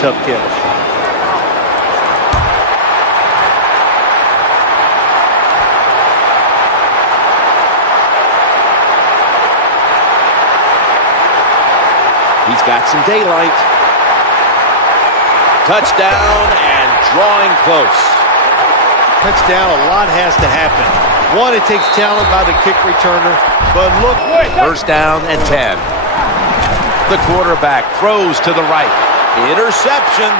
tough catch. He's got some daylight. Touchdown and drawing close. Touchdown, a lot has to happen. One, it takes talent by the kick returner, but look. First down and 10. The quarterback throws to the right. Interception.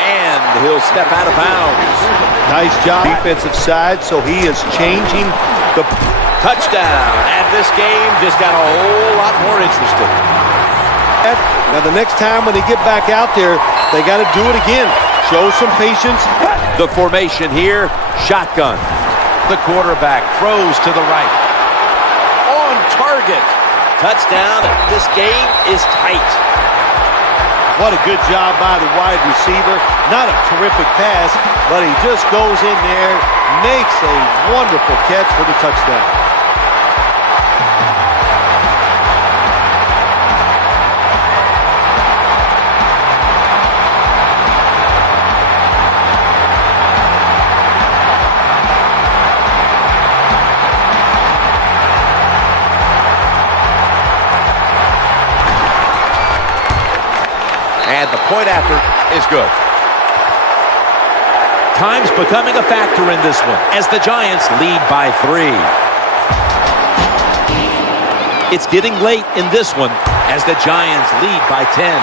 And he'll step out of bounds. Nice job. Defensive side, so he is changing the touchdown. And this game just got a whole lot more interesting. Now the next time when they get back out there, they got to do it again. Show some patience. The formation here, shotgun. The quarterback throws to the right. On target. Touchdown. This game is tight. What a good job by the wide receiver. Not a terrific pass, but he just goes in there, makes a wonderful catch for the touchdown. And the point after is good. Time's becoming a factor in this one as the Giants lead by 3. It's getting late in this one as the Giants lead by 10.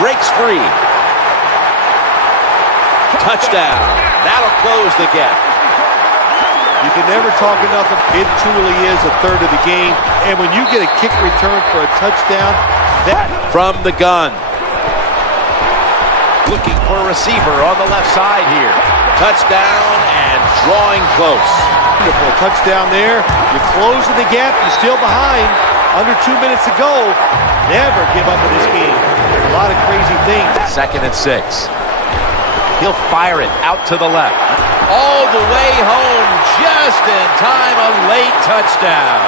Breaks free. Touchdown. That'll close the gap. You can never talk enough. It truly is a third of the game. And when you get a kick return for a touchdown, that from the gun. Looking for a receiver on the left side here. Touchdown and drawing close. Wonderful touchdown there. You're closing the gap. You're still behind. Under 2 minutes to go. Never give up in this game. A lot of crazy things. 2nd and 6. He'll fire it out to the left. All the way home, just in time, a late touchdown.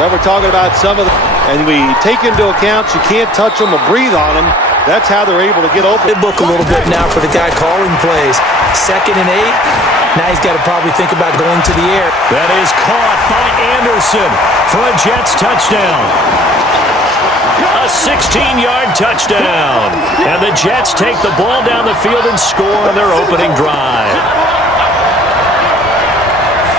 Well, we're talking about some of them, and we take into account you can't touch them or breathe on them. That's how they're able to get open. They book a little bit now for the guy calling plays. 2nd and 8. Now he's got to probably think about going to the air. That is caught by Anderson for a Jets touchdown. A 16-yard touchdown. And the Jets take the ball down the field and score on their opening drive.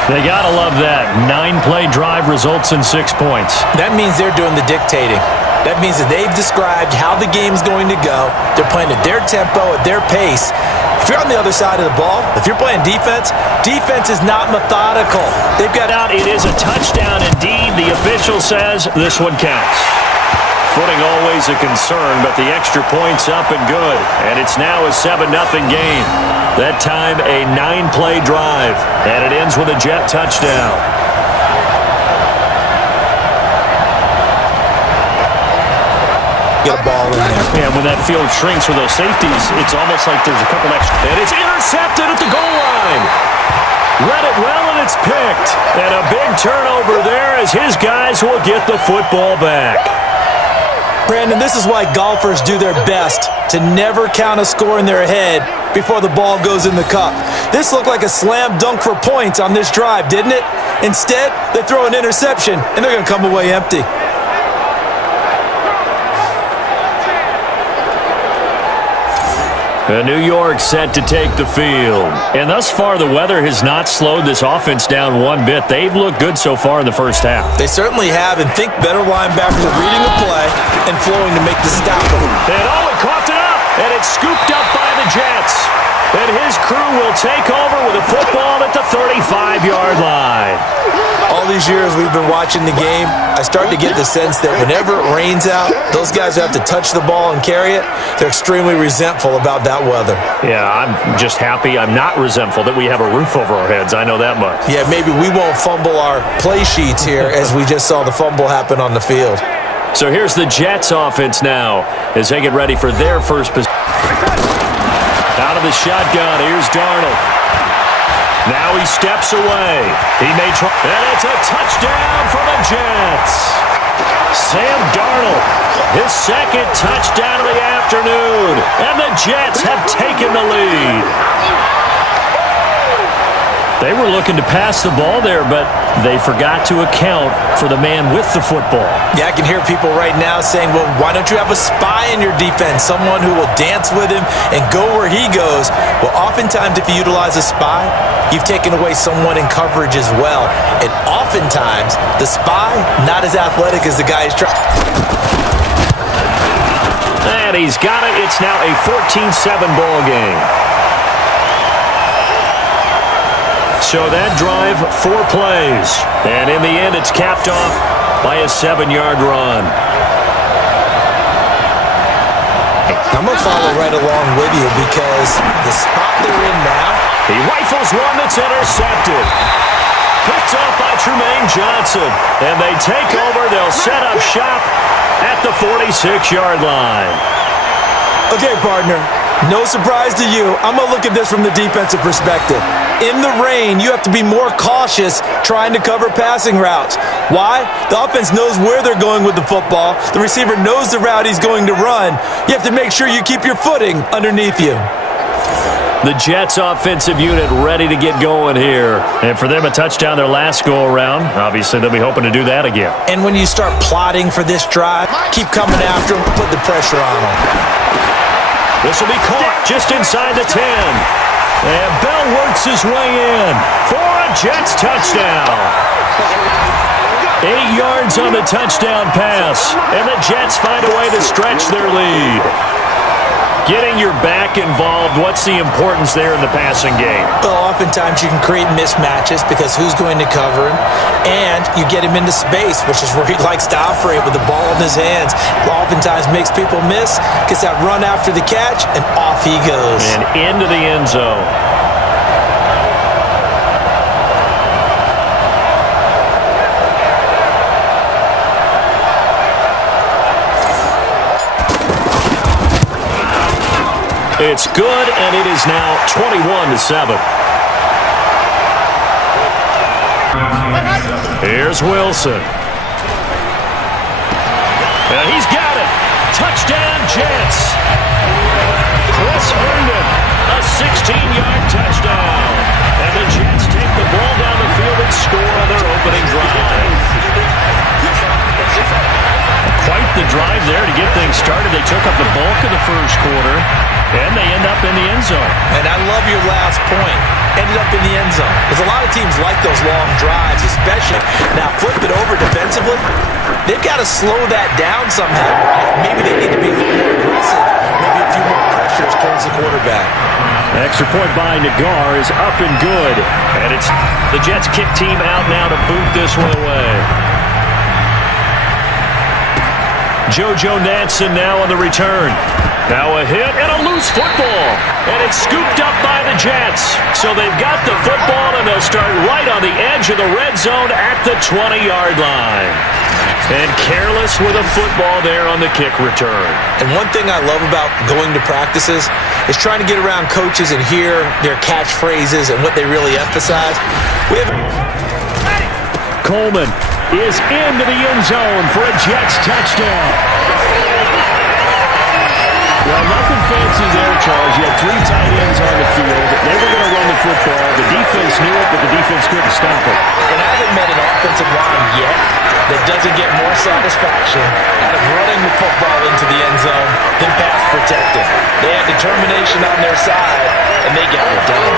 They got to love that. 9-play drive results in 6 points. That means they're doing the dictating. That means that they've described how the game's going to go. They're playing at their tempo, at their pace. If you're on the other side of the ball, if you're playing defense, defense is not methodical. They've got out. It is a touchdown indeed. The official says this one counts. Footing always a concern, but the extra point's up and good. And it's now a 7-0 game. That time a 9-play drive. And it ends with a Jet touchdown. Get a ball in there. And when that field shrinks with those safeties, it's almost like there's a couple extra. And it's intercepted at the goal line. Read it well, and it's picked. And a big turnover there as his guys will get the football back. Brandon, this is why golfers do their best to never count a score in their head before the ball goes in the cup. This looked like a slam dunk for points on this drive, didn't it? Instead, they throw an interception, and they're going to come away empty. New York set to take the field. And thus far, the weather has not slowed this offense down one bit. They've looked good so far in the first half. They certainly have, and think better linebackers are reading the play and flowing to make the stop. And Owen coughed it up, and it's scooped up by the Jets. And his crew will take over with a football at the 35-yard line. All these years we've been watching the game, I start to get the sense that whenever it rains out, those guys who have to touch the ball and carry it, they're extremely resentful about that weather. Yeah, I'm just happy. I'm not resentful that we have a roof over our heads. I know that much. Yeah, maybe we won't fumble our play sheets here as we just saw the fumble happen on the field. So here's the Jets offense now as they get ready for their first possession. Out of the shotgun, here's Darnold. Now he steps away. He may try, and it's a touchdown for the Jets. Sam Darnold, his second touchdown of the afternoon, and the Jets have taken the lead. They were looking to pass the ball there, but they forgot to account for the man with the football. Yeah, I can hear people right now saying, well, why don't you have a spy in your defense, someone who will dance with him and go where he goes? Well, oftentimes if you utilize a spy, you've taken away someone in coverage as well. And oftentimes, the spy, not as athletic as the guy who's trying. And he's got it. It's now a 14-7 ball game. So that drive, 4 plays. And in the end, it's capped off by a 7-yard run. I'm going to follow right along with you because the spot they're in now. He rifles one that's intercepted. Picked off by Trumaine Johnson. And they take over. They'll set up shop at the 46-yard line. Okay, partner. No surprise to you. I'm going to look at this from the defensive perspective. In the rain, you have to be more cautious trying to cover passing routes. Why? The offense knows where they're going with the football. The receiver knows the route he's going to run. You have to make sure you keep your footing underneath you. The Jets offensive unit ready to get going here. And for them, a touchdown their last go-around. Obviously, they'll be hoping to do that again. And when you start plotting for this drive, keep coming after them, put the pressure on them. This will be caught just inside the 10. And Bell works his way in for a Jets touchdown. 8 yards on the touchdown pass. And the Jets find a way to stretch their lead. Getting your back involved, what's the importance there in the passing game? Well, oftentimes you can create mismatches because who's going to cover him? And you get him into space, which is where he likes to operate with the ball in his hands. Oftentimes makes people miss, gets that run after the catch, and off he goes. And into the end zone. It's good, and it is now 21-7. Here's Wilson. And he's got it. Touchdown, Jets. Chris Herndon, a 16-yard touchdown. And the Jets take the ball down the field and score on their opening drive. Quite the drive there to get things started. They took up the bulk of the first quarter, and they end up in the end zone. And I love your last point. Ended up in the end zone. Because a lot of teams like those long drives, especially. Now, flip it over defensively. They've got to slow that down somehow. Maybe they need to be a little more aggressive. Maybe a few more pressures towards the quarterback. Extra point by Nagar is up and good. And it's the Jets kick team out now to boot this one away. JoJo Natson now on the return. Now a hit and a loose football. And it's scooped up by the Jets. So they've got the football, and they'll start right on the edge of the red zone at the 20-yard line. And careless with a football there on the kick return. And one thing I love about going to practices is trying to get around coaches and hear their catchphrases and what they really emphasize. Coleman is into the end zone for a Jets touchdown. Well, nothing fancy there, Charles. You had 3 tight ends on the field. They were going to run the football. The defense knew it, but the defense couldn't stop it. And I haven't met an offensive line yet that doesn't get more satisfaction out of running the football into the end zone than pass protecting. They had determination on their side, and they got it done.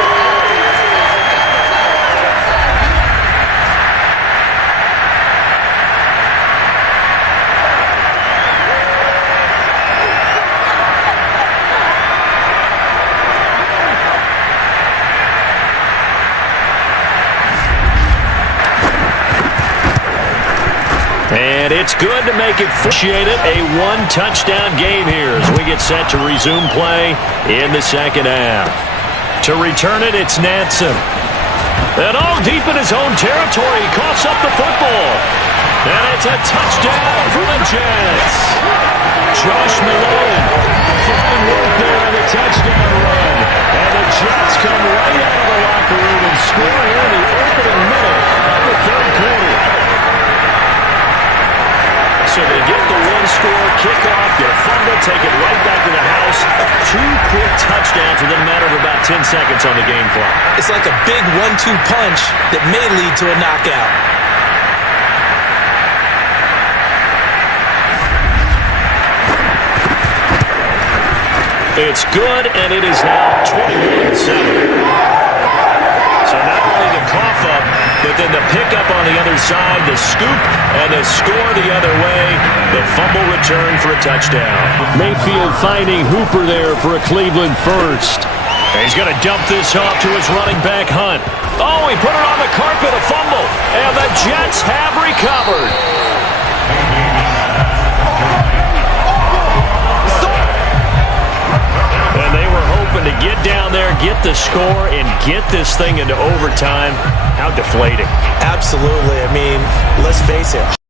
And it's good to make it a 1-touchdown game here as we get set to resume play in the second half. To return it, it's Natson. And all deep in his own territory, he coughs up the football. And it's a touchdown for the Jets. Josh Malone, fine work there on the touchdown run. And the Jets come right out of the locker room seconds on the game clock. It's like a big 1-2 punch that may lead to a knockout. It's good, and it is now 21-7. So not only the cough up, but then the pickup on the other side, the scoop, and the score the other way. The fumble return for a touchdown. Mayfield finding Hooper there for a Cleveland first. And he's going to dump this off to his running back, Hunt. Oh, he put it on the carpet, a fumble. And the Jets have recovered. And they were hoping to get down there, get the score, and get this thing into overtime. How deflating. Absolutely. I mean, let's face it.